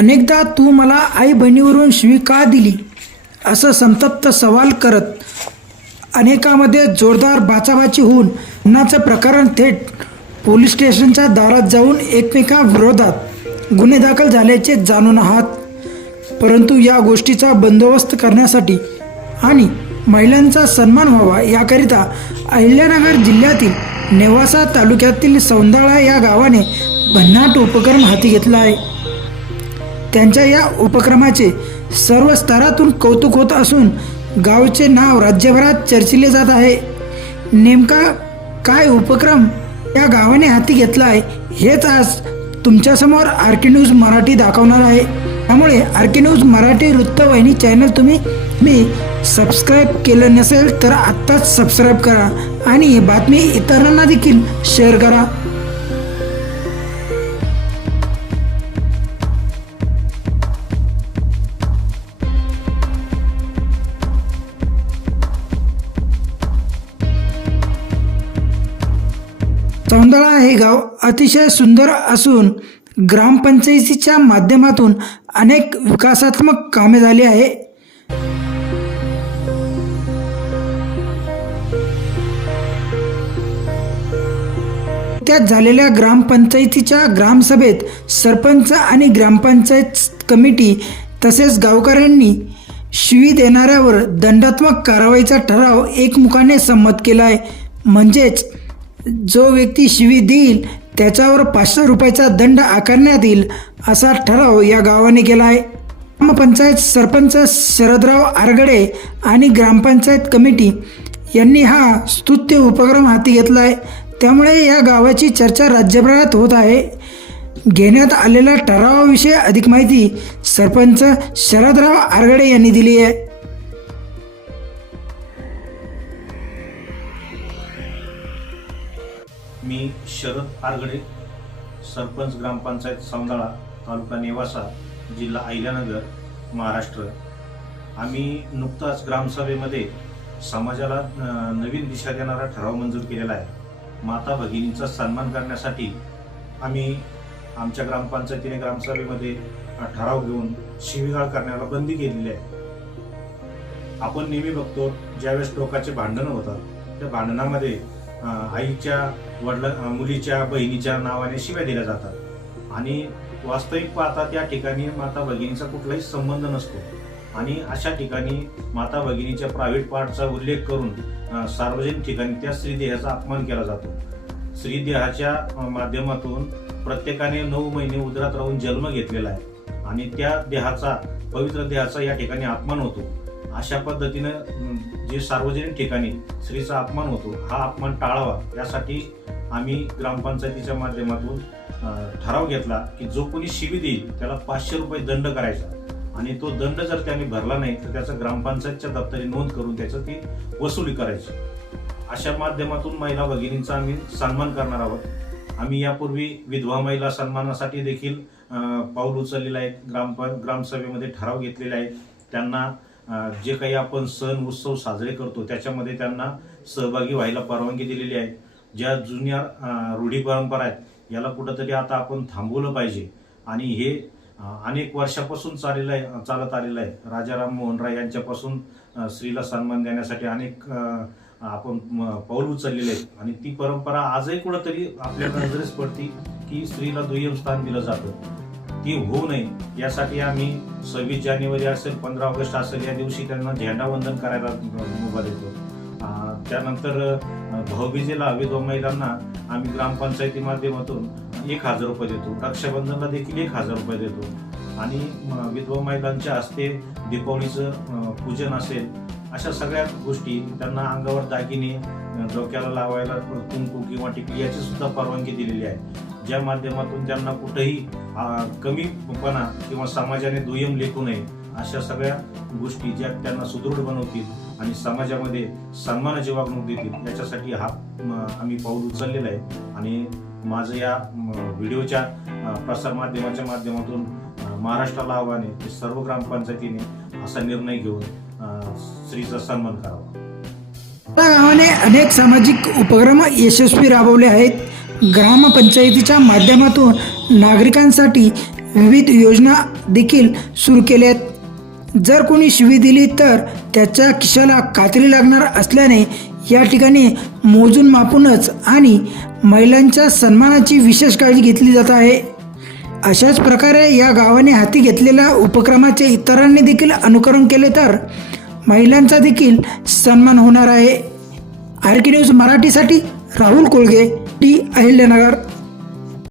अनेकदा तू मला आई बहिणीवरून शिवी का दिली असं संतप्त सवाल करत अनेकामध्ये जोरदार बाचाबाची होऊन अन्नाचं प्रकरण थेट पोलीस स्टेशनच्या दारात जाऊन एकमेकाविरोधात गुन्हे दाखल झाल्याचे जाणून आहात. परंतु या गोष्टीचा बंदोबस्त करण्यासाठी आणि महिलांचा सन्मान व्हावा याकरिता अहिल्यानगर जिल्ह्यातील नेवासा तालुक्यातील सौंदाळा या गावाने भन्नाट उपक्रम हाती घेतला आहे. त्यांच्या या उपक्रमाचे सर्व स्तरातून कौतुक होत असून गावचे नाव राज्यभरात चर्चिले जात आहे. नेमका काय उपक्रम या गावाने हाती घेतला आहे हेच आज तुमच्यासमोर आर.के. न्यूज मराठी दाखवणार आहे. त्यामुळे आर.के. न्यूज मराठी वृत्तवाहिनी चॅनल तुम्ही सबस्क्राईब केलं नसेल तर आत्ताच सबस्क्राईब करा आणि ही बातमी इतरांना देखील शेअर करा. सौंदळा हे गाव अतिशय सुंदर असून ग्रामपंचायतीच्या माध्यमातून अनेक विकासात्मक कामे झाली आहे. त्यात झालेल्या ग्रामपंचायतीच्या ग्रामसभेत सरपंच आणि ग्रामपंचायत कमिटी तसेच गावकऱ्यांनी शिवी देणाऱ्यावर दंडात्मक कारवाईचा ठराव एकमुखाने संमत केला आहे. म्हणजेच जो व्यक्ती शिवी देईल त्याच्यावर 500 रुपयाचा दंड आकारण्यात येईल असा ठराव या गावाने केला आहे. ग्रामपंचायत सरपंच शरदराव आरगडे आणि ग्रामपंचायत कमिटी यांनी हा स्तुत्य उपक्रम हाती घेतला आहे. त्यामुळे या गावाची चर्चा राज्यभरात होत आहे. घेण्यात आलेल्या ठरावाविषयी अधिक माहिती सरपंच शरदराव आरगडे यांनी दिली आहे. मी शरद आरगडे, सरपंच ग्रामपंचायत सौंदाळा, तालुका नेवासा, जिल्हा अहिल्यानगर, महाराष्ट्र. आम्ही नुकताच ग्रामसभेमध्ये समाजाला नवीन दिशा देणारा ठराव मंजूर केलेला आहे. माता भगिनीचा सन्मान करण्यासाठी आम्ही आमच्या ग्रामपंचायतीने ग्रामसभेमध्ये ठराव घेऊन शिवीगाळ करण्याला बंदी केलेली आहे. आपण नेहमी बघतो ज्यावेळेस टोकाचे भांडणं होतात त्या भांडणामध्ये आईच्या मुलीच्या बहिणीच्या नावाने शिव्या दिल्या जातात आणि वास्तविक पाहता त्या ठिकाणी माता भगिनीचा कुठलाही संबंध नसतो आणि अशा ठिकाणी माता भगिनीच्या प्रायव्हेट पार्टचा उल्लेख करून सार्वजनिक ठिकाणी त्या स्त्रीदेहाचा अपमान केला जातो. स्त्रीदेहाच्या माध्यमातून प्रत्येकाने 9 महिने उदरात राहून जन्म घेतलेला आहे आणि त्या देहाचा, पवित्र देहाचा या ठिकाणी अपमान होतो. अशा पद्धतीनं जे सार्वजनिक ठिकाणी स्त्रीचा अपमान होतो हा अपमान टाळावा यासाठी आम्ही ग्रामपंचायतीच्या माध्यमातून ठराव घेतला की जो कोणी शिवी देईल त्याला 500 रुपये दंड करायचा आणि तो दंड जर त्याने भरला नाही तर त्याचं ग्रामपंचायतच्या दप्तरी नोंद करून त्याचं ती वसुली करायची. अशा माध्यमातून महिला भगिनींचा आम्ही सन्मान करणार आहोत. आम्ही यापूर्वी विधवा महिला सन्मानासाठी देखील पाऊल उचललेलं आहे. ग्रामसभेमध्ये ठराव घेतलेले आहेत. त्यांना जे काही आपण सण उत्सव साजरे करतो त्याच्यामध्ये त्यांना सहभागी व्हायला परवानगी दिलेली आहे. ज्या जुन्या रूढी परंपरा आहेत याला कुठंतरी आता आपण थांबवलं पाहिजे आणि हे अनेक वर्षापासून चालत आलेलं आहे. राजाराम मोहन राय यांच्यापासून स्त्रीला सन्मान देण्यासाठी अनेक आपण पाऊल उचललेले आहेत आणि ती परंपरा आजही कुठंतरी आपल्या नजरेस पडती की स्त्रीला दुय्यम स्थान दिलं जातं. ती होऊ नये यासाठी आम्ही 26 जानेवारी असेल, 15 ऑगस्ट असेल या दिवशी त्यांना झेंडावंदन करायला मुभा देतो. त्यानंतर भाऊबीजेला विधवा महिलांना आम्ही ग्रामपंचायती माध्यमातून 1000 रुपये देतो. रक्षाबंधनला देखील 1000 रुपये देतो आणि विधवा महिलांच्या हस्ते दीपावलीचं पूजन असेल अशा सगळ्या गोष्टी, त्यांना अंगावर दागिने, डोक्याला लावायला कुंकू किंवा टिकली याची सुद्धा परवानगी दिलेली आहे. ज्या माध्यमातून त्यांना कुठेही कमीपणा किंवा समाजाने दुय्यम लेखू नये अशा सगळ्या गोष्टी ज्या त्यांना सुदृढ बनवतील आणि समाजामध्ये सन्मानाची वागणूक देतील याच्यासाठी हा आम्ही पाऊल उचललेलं आहे. आणि माझं या व्हिडिओच्या प्रसार माध्यमाच्या माध्यमातून महाराष्ट्राला आव्हान आहे की सर्व ग्रामपंचायतीने असा निर्णय घेऊन स्त्रीचा सन्मान करावा. गावाने अनेक सामाजिक उपक्रम यशस्वी राबवले आहेत. ग्रामपंचायतीच्या माध्यमातून नागरिकांसाठी विविध योजना देखील सुरू केल्या आहेत. जर कोणी शिवी दिली तर त्याच्या खिशाला कात्री लागणार असल्याने या ठिकाणी मोजून मापूनच आणि महिलांच्या सन्मानाची विशेष काळजी घेतली जात आहे. अशाच प्रकारे या गावाने हाती घेतलेल्या उपक्रमाचे इतरांनी देखील अनुकरण केले तर महिलांचा देखील सन्मान होणार आहे. RK न्यूज मराठीसाठी राहुल कोळगे, टी अहिल्यानगर.